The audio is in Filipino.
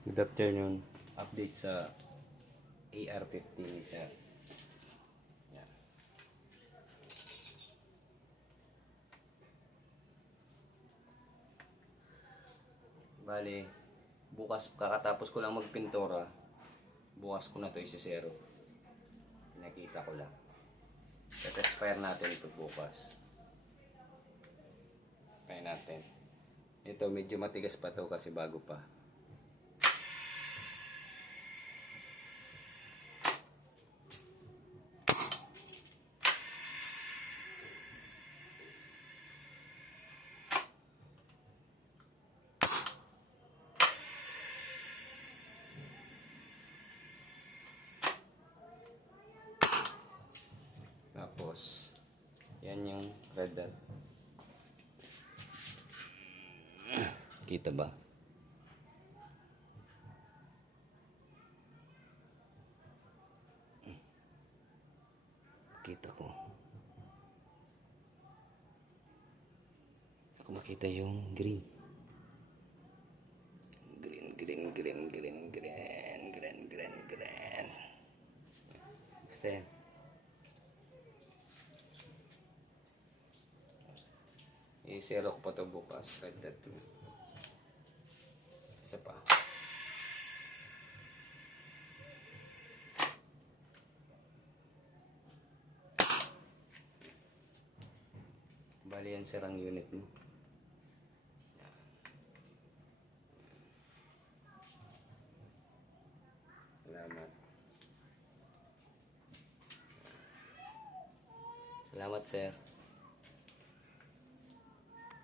Good afternoon. Update sa AR-15 ni sir. Yan. Bali, bukas kakatapos ko lang magpintura. Bukas ko na to isisero. Nakita ko lang. Test-fire natin ito bukas. Kaya natin. Ito medyo matigas pa to kasi bago pa. Tapos, yan yung red dot. Kita ba? Kita ko. Ako makita yung green. Green. Basta yan. I-zero ko pa ito bukas. Red dot. Isa pa. Bali yan sir ang unit mo. Salamat. Salamat sir.